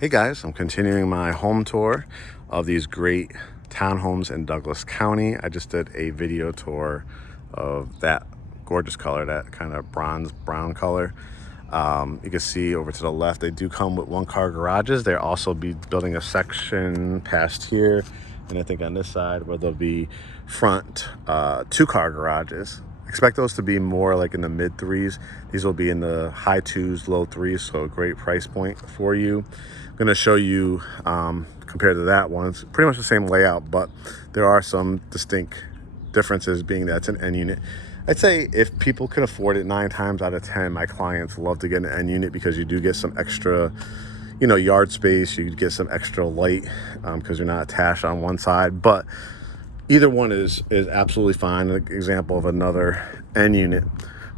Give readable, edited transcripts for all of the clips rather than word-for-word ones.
Hey guys, I'm continuing my home tour of these great townhomes in Douglas County. I just did a video tour of that gorgeous color, that kind of bronze brown color. You can see over to the left, they do come with one-car garages. They'll also be building a section past here, and I think on this side where there'll be front two-car garages. Expect those to be more like in the mid threes. These will be in the high twos, low threes, so a great price point for you. I'm gonna show you, compared to that one, it's pretty much the same layout, but there are some distinct differences being that it's an end unit. I'd say if people can afford it, 9 times out of 10, my clients love to get an end unit because you do get some extra, yard space. You get some extra light because you're not attached on one side, but either one is absolutely fine. An example of another end unit,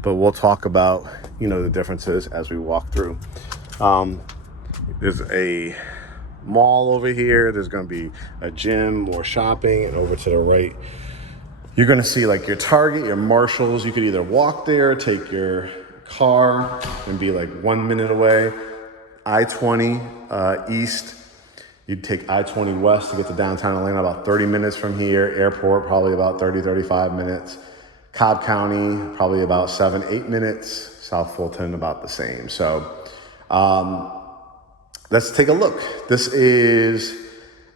but we'll talk about the differences as we walk through. There's a mall over here. There's going to be a gym, more shopping, and over to the right, you're going to see like your Target, your Marshalls. You could either walk there, take your car, and be like 1 minute away. I-20 east. You'd take I-20 west to get to downtown Atlanta, about 30 minutes from here. Airport, probably about 35 minutes. Cobb County, probably about 7-8 minutes. South Fulton, about the same. So let's take a look. This is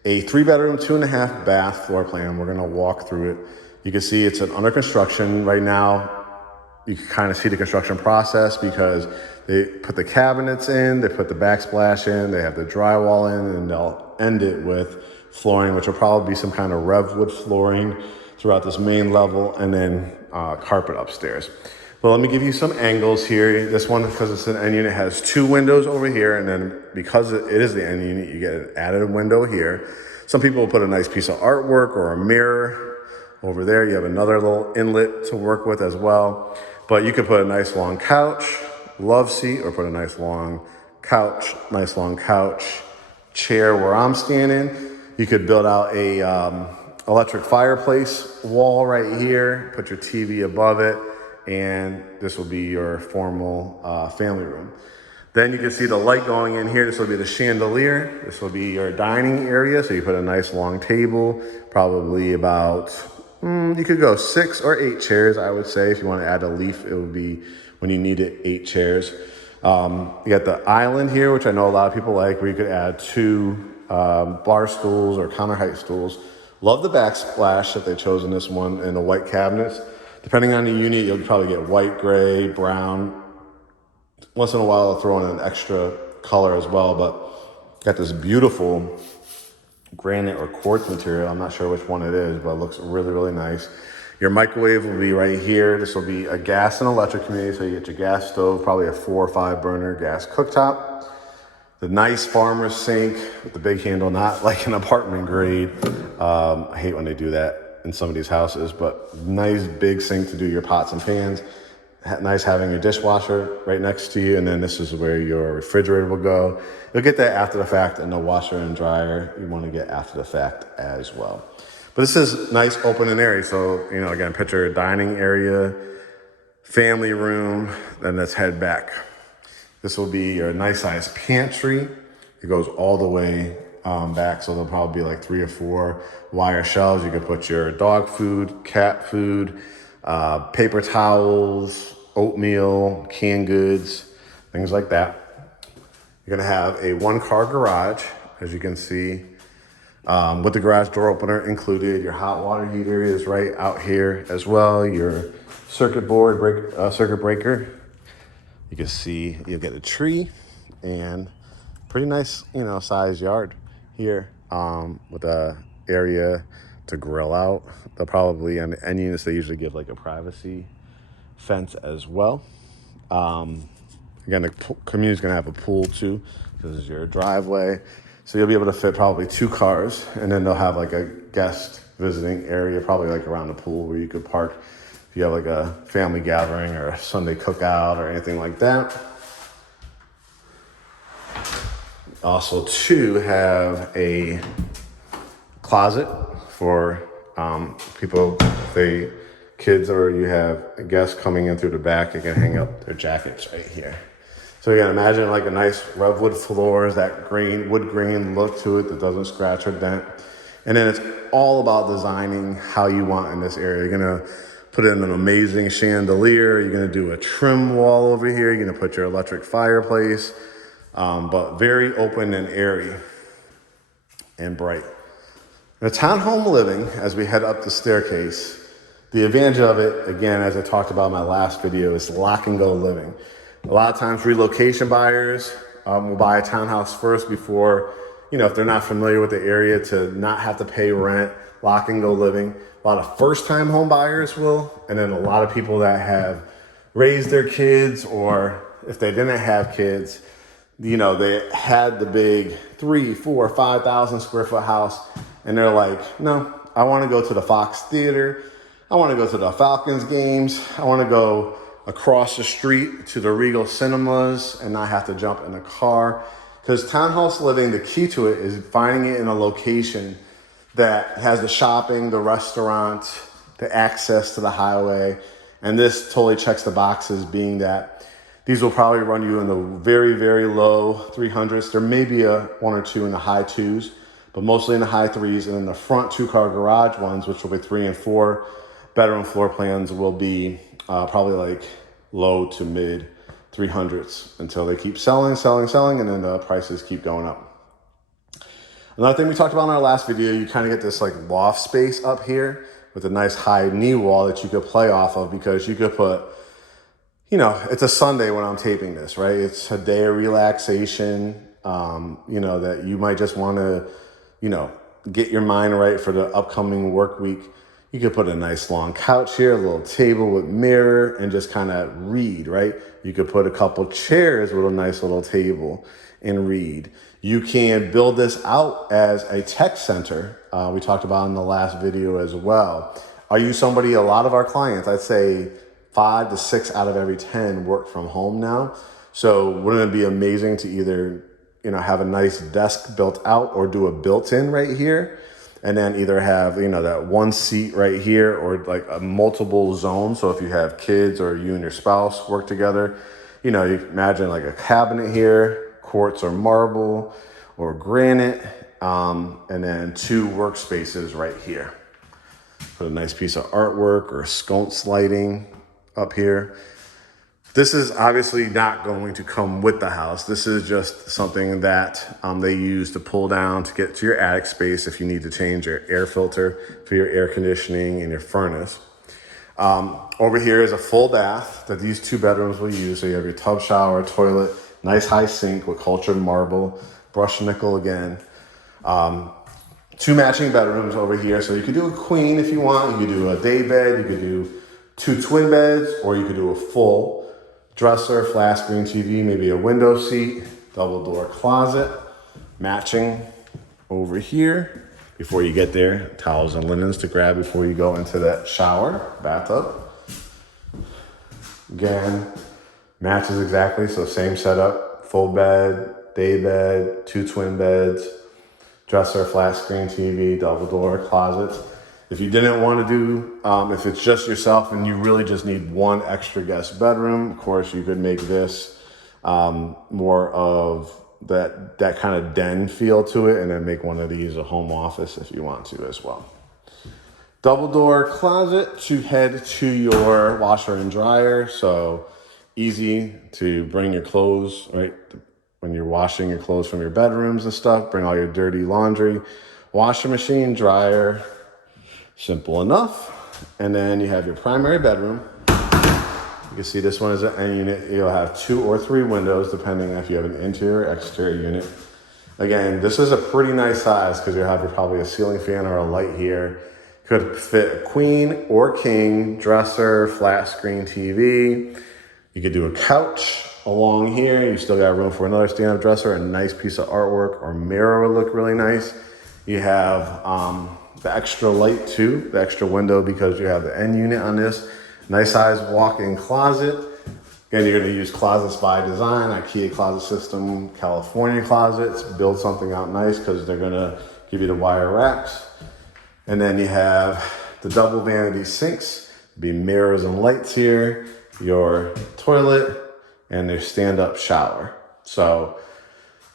a 3-bedroom, 2.5 bath floor plan. We're gonna walk through it. You can see it's under construction right now. You can kind of see the construction process because they put the cabinets in, they put the backsplash in, they have the drywall in, and they'll end it with flooring, which will probably be some kind of Revwood flooring throughout this main level, and then carpet upstairs. But let me give you some angles here. This one, because it's an end unit, has 2 windows over here, and then because it is the end unit, you get an added window here. Some people will put a nice piece of artwork or a mirror over there. You have another little inlet to work with as well. But you could put a nice long couch, love seat, or put a nice long couch, chair where I'm standing. You could build out a electric fireplace wall right here, put your TV above it, and this will be your formal family room. Then you can see the light going in here. This will be the chandelier. This will be your dining area. So you put a nice long table, probably about, you could go 6 or 8 chairs, I would say. If you want to add a leaf, it would be, when you need it, 8 chairs. You got the island here, which I know a lot of people like, where you could add 2 bar stools or counter height stools. Love the backsplash that they chose in this one, and the white cabinets. Depending on the unit, you'll probably get white, gray, brown. Once in a while, I'll throw in an extra color as well, but got this beautiful granite or quartz material. I'm not sure which one it is, but it looks really, really nice. Your microwave will be right here. This will be a gas and electric community, so you get your gas stove, probably a 4 or 5 burner gas cooktop. The nice farmer's sink with the big handle, not like an apartment grade. I hate when they do that in some of these houses, but nice big sink to do your pots and pans. Nice having your dishwasher right next to you, and then this is where your refrigerator will go. You'll get that after the fact, and the washer and dryer you want to get after the fact as well. But this is nice, open and airy. So, again, picture a dining area, family room, then let's head back. This will be your nice size pantry. It goes all the way back, so there'll probably be like 3 or 4 wire shelves. You could put your dog food, cat food, paper towels, oatmeal, canned goods, things like that. You're gonna have a 1-car garage, as you can see, with the garage door opener included. Your hot water heater is right out here as well. Your circuit breaker. You can see you'll get a tree and pretty nice, size yard here with a area to grill out. They'll probably, on the end units, they usually give like a privacy fence as well. Again, the community's gonna have a pool too. This is your driveway. So you'll be able to fit probably 2 cars, and then they'll have like a guest visiting area, probably like around the pool where you could park if you have like a family gathering or a Sunday cookout or anything like that. Also, too, have a closet for people, kids, or you have guests coming in through the back. You can hang up their jackets right here. So again, imagine like a nice redwood floors, that wood grain look to it that doesn't scratch or dent. And then it's all about designing how you want in this area. You're gonna put in an amazing chandelier. You're gonna do a trim wall over here. You're gonna put your electric fireplace, but very open and airy and bright. Now, townhome living, as we head up the staircase, the advantage of it, again, as I talked about in my last video, is lock and go living. A lot of times relocation buyers will buy a townhouse first before, if they're not familiar with the area, to not have to pay rent, lock and go living. A lot of first time home buyers will, and then a lot of people that have raised their kids, or if they didn't have kids, they had the big 3, 4, 5,000 square foot house, and they're like, no, I want to go to the Fox Theater. I want to go to the Falcons games. I want to go across the street to the Regal Cinemas and not have to jump in a car. Because townhouse living, the key to it is finding it in a location that has the shopping, the restaurant, the access to the highway. And this totally checks the boxes, being that these will probably run you in the very, very low 300s. There may be one or two in the high 2s, but mostly in the high 3s. And then the front 2-car garage ones, which will be 3 and 4 bedroom floor plans, will be probably like low to mid 300s until they keep selling, and then the prices keep going up. Another thing we talked about in our last video, you kind of get this like loft space up here with a nice high knee wall that you could play off of, because you could put, it's a Sunday when I'm taping this, right? It's a day of relaxation, that you might just want to, get your mind right for the upcoming work week. You could put a nice long couch here, a little table with mirror, and just kind of read, right? You could put a couple chairs with a nice little table and read. You can build this out as a tech center. We talked about in the last video as well. Are you somebody, a lot of our clients, I'd say 5 to 6 out of every 10 work from home now. So wouldn't it be amazing to either, have a nice desk built out or do a built-in right here? And then either have, that one seat right here, or like a multiple zone. So if you have kids or you and your spouse work together, you imagine like a cabinet here, quartz or marble or granite, and then 2 workspaces right here. Put a nice piece of artwork or sconce lighting up here. This is obviously not going to come with the house. This is just something that they use to pull down to get to your attic space if you need to change your air filter for your air conditioning and your furnace. Over here is a full bath that these 2 bedrooms will use. So you have your tub, shower, toilet, nice high sink with cultured marble, brushed nickel again. 2 matching bedrooms over here. So you could do a queen if you want. You could do a day bed. You could do 2 twin beds, or you could do a full dresser, flat screen TV, maybe a window seat, double door closet, matching over here. Before you get there, towels and linens to grab before you go into that shower, bathtub. Again, matches exactly, so same setup, full bed, day bed, 2 twin beds, dresser, flat screen TV, double door closets. If you didn't want to do, if it's just yourself and you really just need 1 extra guest bedroom, of course, you could make this more of that kind of den feel to it, and then make one of these a home office if you want to as well. Double door closet to head to your washer and dryer. So easy to bring your clothes, right? When you're washing your clothes from your bedrooms and stuff, bring all your dirty laundry. Washer machine, dryer. Simple enough. And then you have your primary bedroom. You can see this one is an end unit. You'll have 2 or 3 windows, depending if you have an interior or exterior unit. Again, this is a pretty nice size because you'll have probably a ceiling fan or a light here. Could fit a queen or king, dresser, flat screen TV. You could do a couch along here. You still got room for another stand-up dresser. A nice piece of artwork or mirror would look really nice. You have the extra light too, the extra window, because you have the end unit on this. Nice size walk-in closet. Again, you're gonna use Closets by Design, IKEA closet system, California closets. Build something out nice because they're gonna give you the wire racks. And then you have the double vanity sinks, be mirrors and lights here, your toilet, and there's stand-up shower. So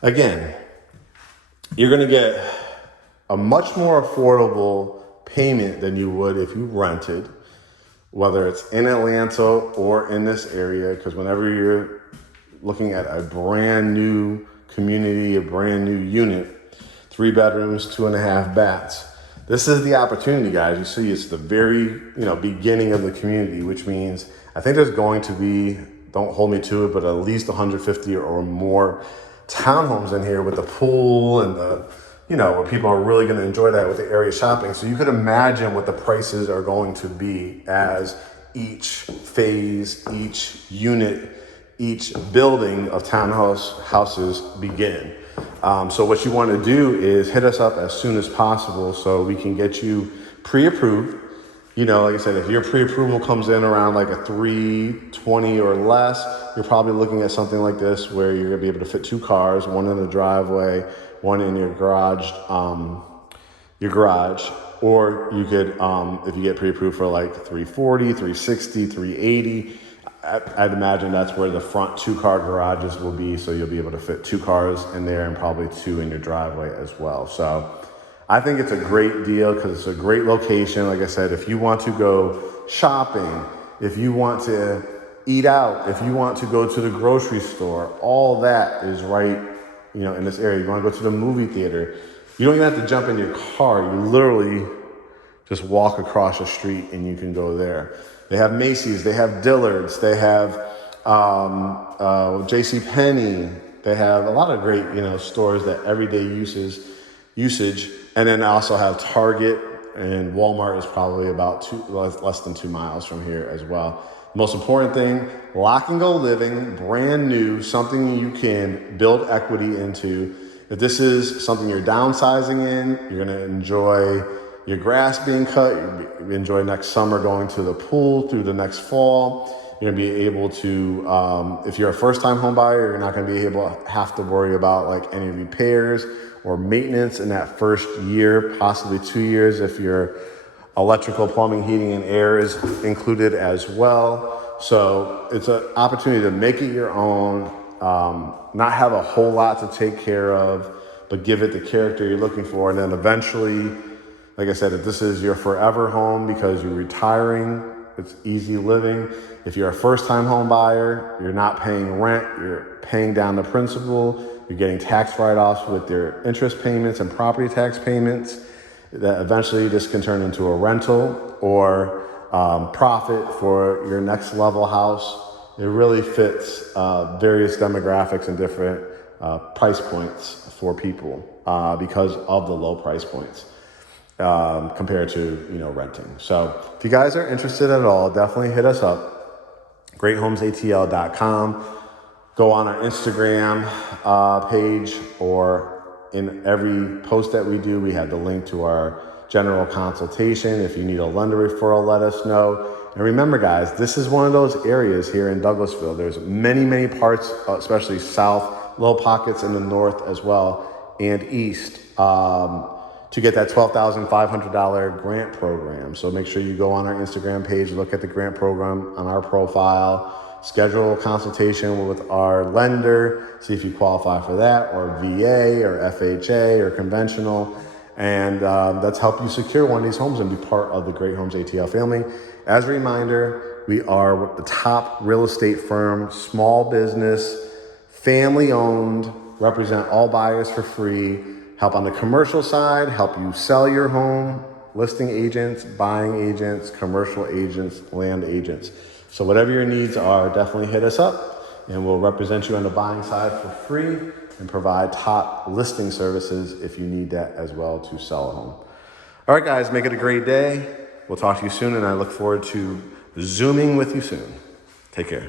again, you're gonna get a much more affordable payment than you would if you rented, whether it's in Atlanta or in this area, because whenever you're looking at a brand new community, a brand new unit, 3 bedrooms, 2.5 baths, this is the opportunity, guys. You see, it's the very beginning of the community, which means I think there's going to be, don't hold me to it, but at least 150 or more townhomes in here with the pool and the, where people are really going to enjoy that with the area shopping. So you could imagine what the prices are going to be as each phase, each unit, each building of houses begin. So what you want to do is hit us up as soon as possible so we can get you pre-approved. Like I said, if your pre-approval comes in around like a 320 or less, you're probably looking at something like this where you're gonna be able to fit 2 cars, one in the driveway, one in your garage, or you could, if you get pre-approved for like 340, 360, 380, I'd imagine that's where the front 2-car garages will be. So you'll be able to fit 2 cars in there and probably 2 in your driveway as well. So I think it's a great deal because it's a great location. Like I said, if you want to go shopping, if you want to eat out, if you want to go to the grocery store, all that is right, in this area. You want to go to the movie theater, you don't even have to jump in your car. You literally just walk across the street and you can go there. They have Macy's, they have Dillard's, they have JCPenney. They have a lot of great, stores that everyday usage. And then I also have Target, and Walmart is probably about less than 2 miles from here as well. Most important thing, lock and go living, brand new, something you can build equity into. If this is something you're downsizing in, you're gonna enjoy your grass being cut, you enjoy next summer going to the pool through the next fall. You're gonna be able to, if you're a first-time home buyer, you're not gonna be have to worry about like any repairs or maintenance in that first year, possibly 2 years if your electrical, plumbing, heating, and air is included as well. So it's an opportunity to make it your own, not have a whole lot to take care of, but give it the character you're looking for. And then eventually, like I said, if this is your forever home because you're retiring, it's easy living. If you're a first-time home buyer, you're not paying rent, you're paying down the principal, you're getting tax write-offs with your interest payments and property tax payments, that eventually this can turn into a rental or profit for your next level house. It really fits various demographics and different price points for people because of the low price points compared to renting. So if you guys are interested at all, definitely hit us up, GreatHomesATL.com. Go on our Instagram page, or in every post that we do, we have the link to our general consultation. If you need a lender referral, let us know. And remember, guys, this is one of those areas here in Douglasville. There's many, many parts, especially south, little pockets in the north as well, and east, to get that $12,500 grant program. So make sure you go on our Instagram page, look at the grant program on our profile, schedule a consultation with our lender, see if you qualify for that, or VA or FHA or conventional. And let's help you secure one of these homes and be part of the Great Homes ATL family. As a reminder, we are the top real estate firm, small business, family owned, represent all buyers for free, help on the commercial side, help you sell your home, listing agents, buying agents, commercial agents, land agents. So whatever your needs are, definitely hit us up and we'll represent you on the buying side for free and provide top listing services if you need that as well to sell a home. All right, guys, make it a great day. We'll talk to you soon, and I look forward to Zooming with you soon. Take care.